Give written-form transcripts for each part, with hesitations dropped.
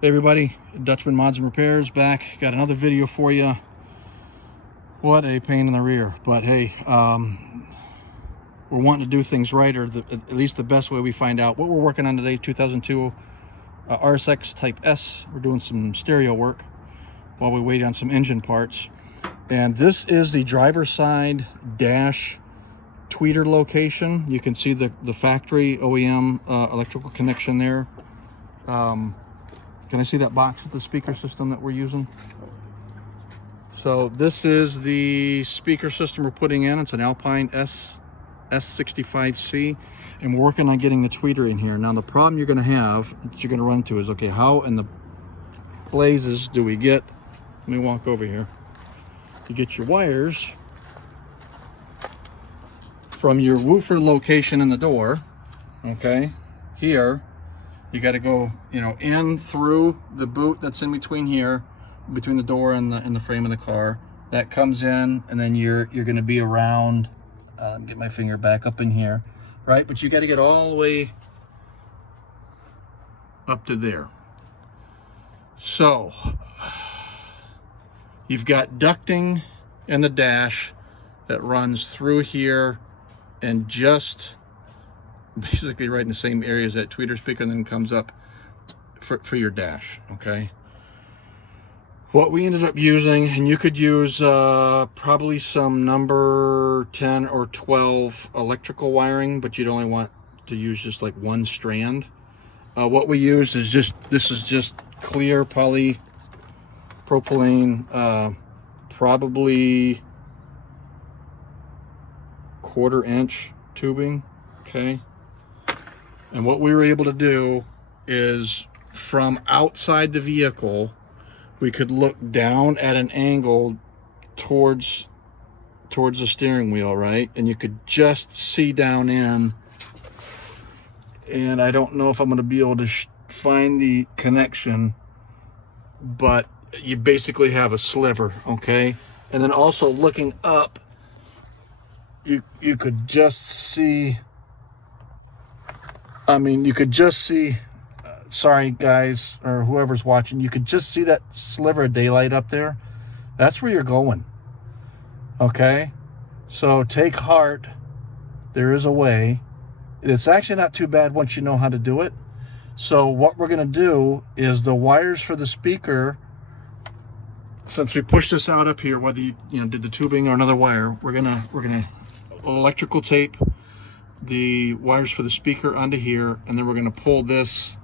Hey everybody, Dutchman Mods and Repairs back. Got another video for you. What a pain in the rear, but hey, we're wanting to do things right, or at least the best way we find out. What we're working on today, 2002 RSX Type S. We're doing some stereo work while we wait on some engine parts. And this is the driver's side dash tweeter location. You can see the factory OEM electrical connection there. Can I see that box with the speaker system that we're using? So this is the speaker system we're putting in. It's an Alpine S65C, and we're working on getting the tweeter in here. Now the problem you're going to have, that you're going to run into is, okay, how in the blazes do we get, let me walk over here, you get your wires from your woofer location in the door, okay, here, you got to go, in through the boot that's in between here, between the door and the frame of the car. That comes in, and then you're going to be around. Get my finger back up in here, right? But you got to get all the way up to there. So you've got ducting in the dash that runs through here and just basically right in the same area as that tweeter speaker, and then comes up for your dash. Okay, what we ended up using, and you could use probably some number 10 or 12 electrical wiring, but you'd only want to use just like one strand. What we use is this is just clear polypropylene, probably 1/4 inch tubing. Okay, and what we were able to do is, from outside the vehicle, we could look down at an angle towards the steering wheel, right? And you could just see down in, and I don't know if I'm going to be able to find the connection, but you basically have a sliver, okay? And then also looking up, you could just see, you could just see, sorry guys, or whoever's watching, you could just see that sliver of daylight up there. That's where you're going, okay? So take heart, there is a way. It's actually not too bad once you know how to do it. So what we're gonna do is the wires for the speaker, since we pushed this out up here, whether you did the tubing or another wire, we're gonna electrical tape the wires for the speaker onto here, and then we're going to pull this,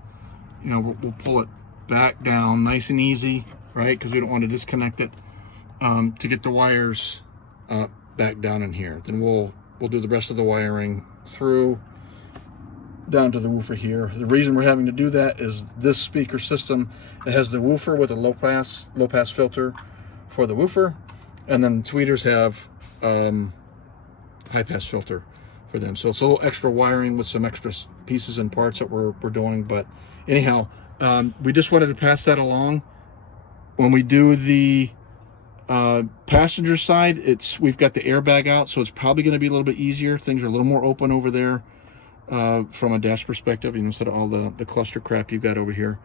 we'll pull it back down nice and easy, right, because we don't want to disconnect it, to get the wires back down in here. Then we'll do the rest of the wiring through down to the woofer here. The reason we're having to do that is this speaker system, it has the woofer with a low pass filter for the woofer, and then the tweeters have high pass filter for them. So it's a little extra wiring with some extra pieces and parts that we're doing. But anyhow, we just wanted to pass that along. When we do the passenger side, we've got the airbag out, so it's probably going to be a little bit easier. Things are a little more open over there from a dash perspective, instead of all the cluster crap you've got over here.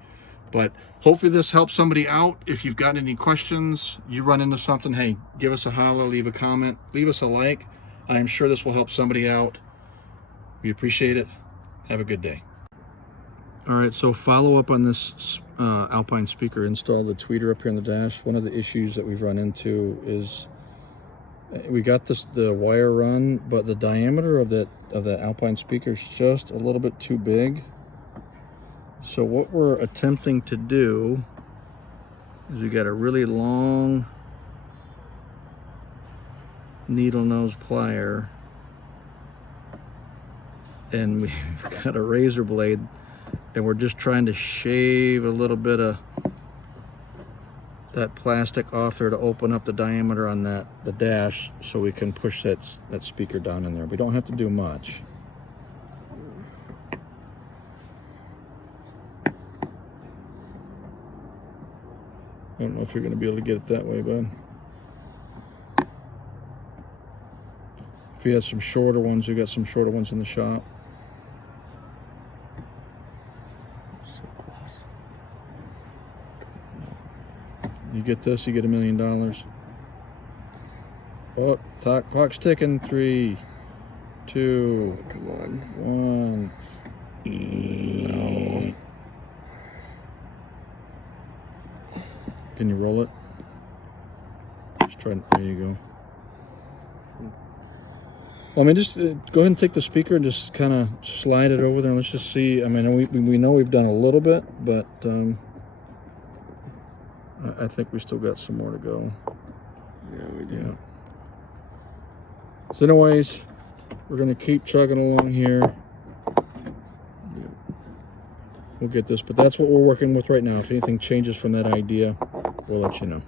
But hopefully this helps somebody out. If you've got any questions, you run into something, hey, give us a holler, leave a comment, leave us a like. I am sure this will help somebody out. We appreciate it. Have a good day. All right, so follow up on this Alpine speaker. Install the tweeter up here in the dash. One of the issues that we've run into is we got the wire run, but the diameter of that Alpine speaker is just a little bit too big. So what we're attempting to do is, we got a really long needle nose plier, and we've got a razor blade, and we're just trying to shave a little bit of that plastic off there to open up the diameter on the dash, so we can push that speaker down in there. We don't have to do much. I don't know if you're going to be able to get it that way, bud. If you had some shorter ones, we got some shorter ones in the shop. So close. You get this, you get $1 million. Oh, clock's ticking. 3, 2, oh, come on. 1. No. Can you roll it? Just try. There you go. Well, I mean, just go ahead and take the speaker and just kind of slide it over there. And let's just see. I mean, we know we've done a little bit, but I think we still got some more to go. Yeah, we do. Yeah. So anyways, we're going to keep chugging along here. Yeah. We'll get this, but that's what we're working with right now. If anything changes from that idea, we'll let you know.